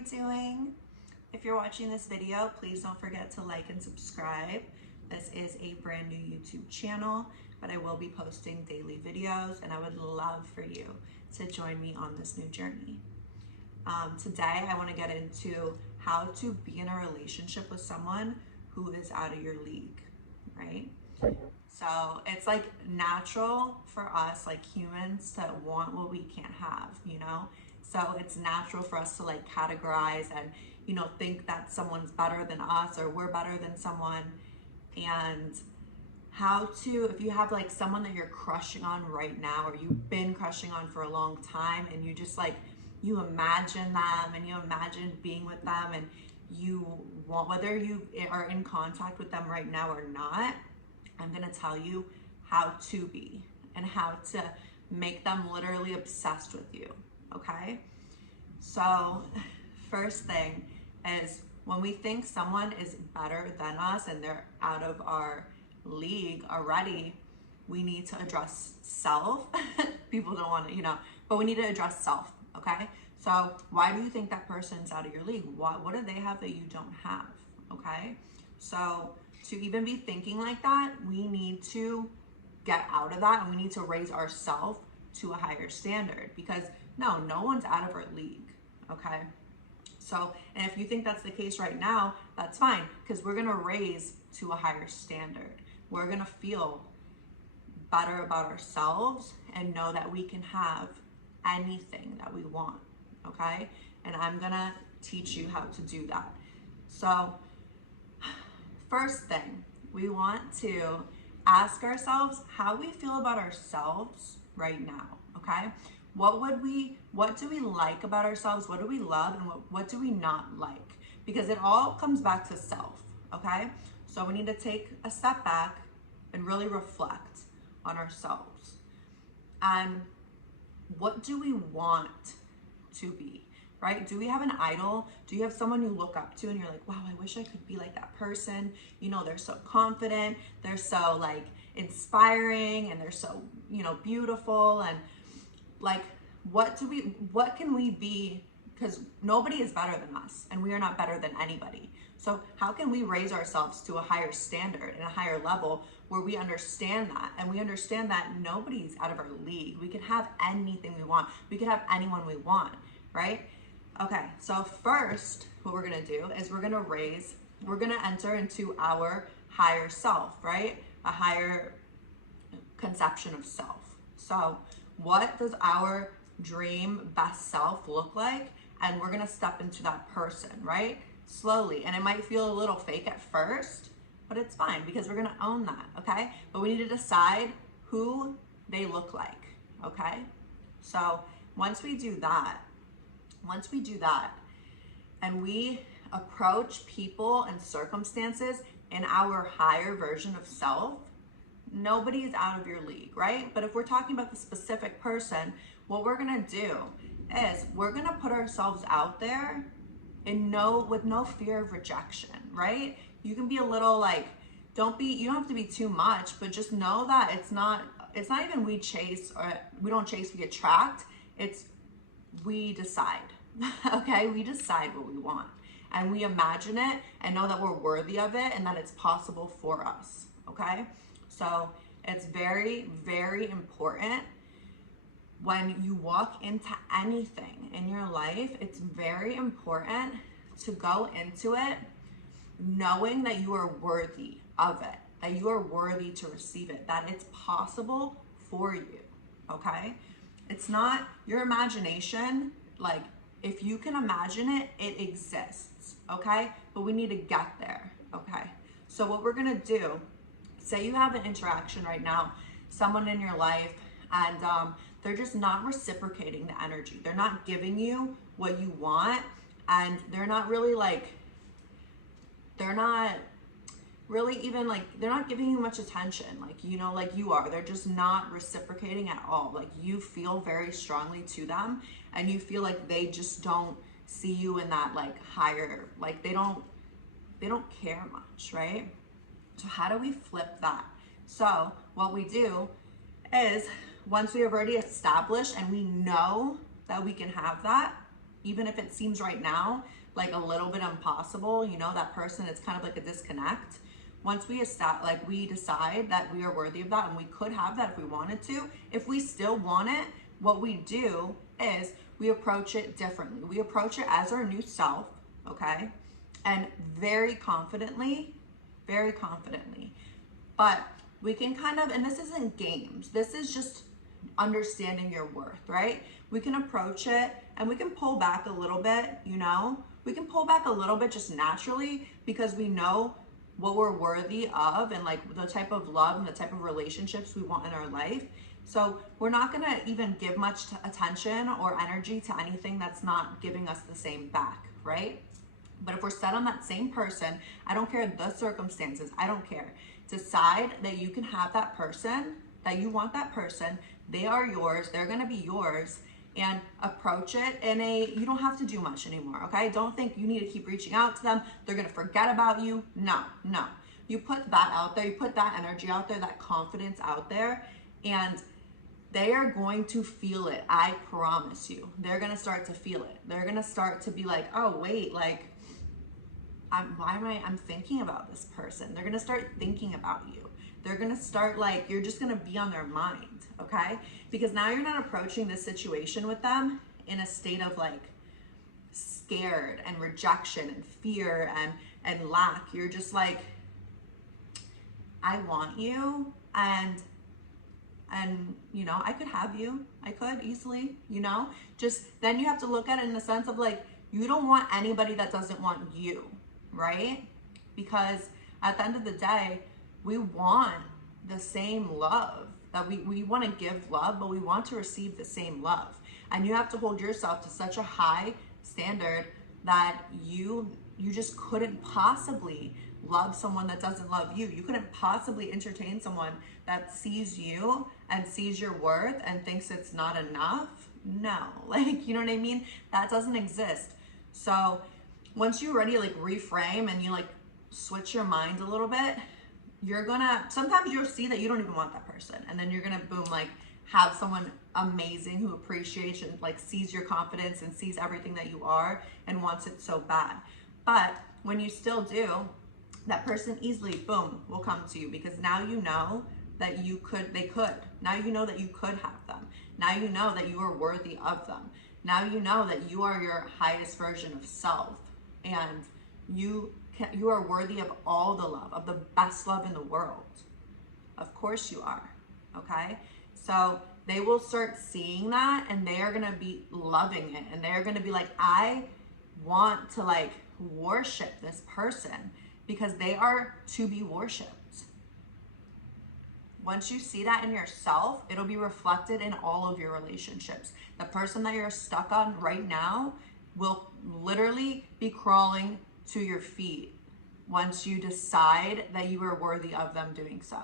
everybody doing? If you're watching this video, please don't forget to like and subscribe. This is a brand new YouTube channel, but I will be posting daily videos and I would love for you to join me on this new journey. Today, I want to get into how to be in a relationship with someone who is out of your league, right? So it's like natural for us, like humans, to want what we can't have, you know? So it's natural for us to like categorize and, you know, think that someone's better than us or we're better than someone. And how to, if you have like someone that you're crushing on right now, or you've been crushing on for a long time, and you just like, you imagine them and you imagine being with them, and you want, whether you are in contact with them right now or not, I'm gonna tell you how to be and how to make them literally obsessed with you, okay? So first thing is, when we think someone is better than us and they're out of our league already, we need to address self. People don't want to, you know, but we need to address self, okay? So why do you think that person's out of your league? What do they have that you don't have, okay? So to even be thinking like that, we need to get out of that, and we need to raise ourselves to a higher standard, because no one's out of our league, okay? So, and if you think that's the case right now, that's fine, because we're gonna raise to a higher standard. We're gonna feel better about ourselves and know that we can have anything that we want, okay? And I'm gonna teach you how to do that. So, first thing, we want to ask ourselves how we feel about ourselves right now, okay? What do we like about ourselves? What do we love, and what do we not like? Because it all comes back to self, okay? So we need to take a step back and really reflect on ourselves. And what do we want to be, right? Do we have an idol? Do you have someone you look up to and you're like, wow, I wish I could be like that person. You know, they're so confident, they're so like inspiring, and they're so, you know, beautiful. And like, what can we be? Because nobody is better than us, and we are not better than anybody. So how can we raise ourselves to a higher standard and a higher level where we understand that, and we understand that nobody's out of our league? We can have anything we want. We can have anyone we want, right? Okay, so first, what we're gonna do is we're gonna enter into our higher self, right? A higher conception of self. So what does our dream best self look like? And we're gonna step into that person, right? Slowly. And it might feel a little fake at first, but it's fine, because we're gonna own that, okay? But we need to decide who they look like, okay? So once we do that, and we approach people and circumstances in our higher version of self, nobody is out of your league, right? But if we're talking about the specific person, what we're gonna do is we're gonna put ourselves out there with no fear of rejection, right? You can be a little like, you don't have to be too much, but just know that it's not even we chase, or we don't chase, we attract. It's we decide, okay? We decide what we want, and we imagine it and know that we're worthy of it and that it's possible for us, okay? So it's very, very important when you walk into anything in your life. It's very important to go into it knowing that you are worthy of it, that you are worthy to receive it, that it's possible for you, okay? It's not your imagination. Like, if you can imagine it, it exists, okay? But we need to get there, okay? So what we're gonna do, say you have an interaction right now, someone in your life, and they're just not reciprocating the energy. They're not giving you what you want, and they're not really like, they're not really even like, they're not giving you much attention, like, you know, like you are. They're just not reciprocating at all. Like, you feel very strongly to them, and you feel like they just don't see you in that like higher, like they don't care much, right? So how do we flip that? So what we do is, once we have already established and we know that we can have that, even if it seems right now like a little bit impossible, you know, that person, it's kind of like a disconnect. Once we decide that we are worthy of that and we could have that if we wanted to, if we still want it, what we do is we approach it differently. We approach it as our new self, okay? And very confidently, but we can kind of, and this isn't games, this is just understanding your worth, right? We can approach it and we can pull back a little bit, you know? We can pull back a little bit just naturally because we know what we're worthy of and like the type of love and the type of relationships we want in our life. So we're not gonna even give much attention or energy to anything that's not giving us the same back, right? But if we're set on that same person, I don't care the circumstances, I don't care. Decide that you can have that person, that you want that person, they are yours, they're gonna be yours, and approach it in you don't have to do much anymore, okay? Don't think you need to keep reaching out to them, they're gonna forget about you. No. You put that out there, you put that energy out there, that confidence out there, and they are going to feel it. I promise you. They're gonna start to feel it. They're gonna start to be like, oh wait, like, I'm thinking about this person. They're gonna start thinking about you. They're gonna start like, you're just gonna be on their mind, okay? Because now you're not approaching this situation with them in a state of like scared and rejection and fear and lack. You're just like, I want you, and you know, I could have you. I could easily, you know? Just then you have to look at it in the sense of like, you don't want anybody that doesn't want you, right? Because at the end of the day, we want the same love. That we want to give love, but we want to receive the same love. And you have to hold yourself to such a high standard that you just couldn't possibly love someone that doesn't love you. You couldn't possibly entertain someone that sees you and sees your worth and thinks it's not enough. No, like, you know what I mean? That doesn't exist. So once you're ready to like reframe and you like switch your mind a little bit, sometimes you'll see that you don't even want that person. And then you're gonna boom, like have someone amazing who appreciates and like sees your confidence and sees everything that you are and wants it so bad. But when you still do, that person easily, boom, will come to you because now you know that they could. Now you know that you could have them. Now you know that you are worthy of them. Now you know that you are your highest version of self and you are worthy of all the love, of the best love in the world. Of course you are, okay? So they will start seeing that and they are gonna be loving it and they're gonna be like, I want to like worship this person because they are to be worshiped. Once you see that in yourself, it'll be reflected in all of your relationships. The person that you're stuck on right now will literally be crawling to your feet once you decide that you are worthy of them doing so.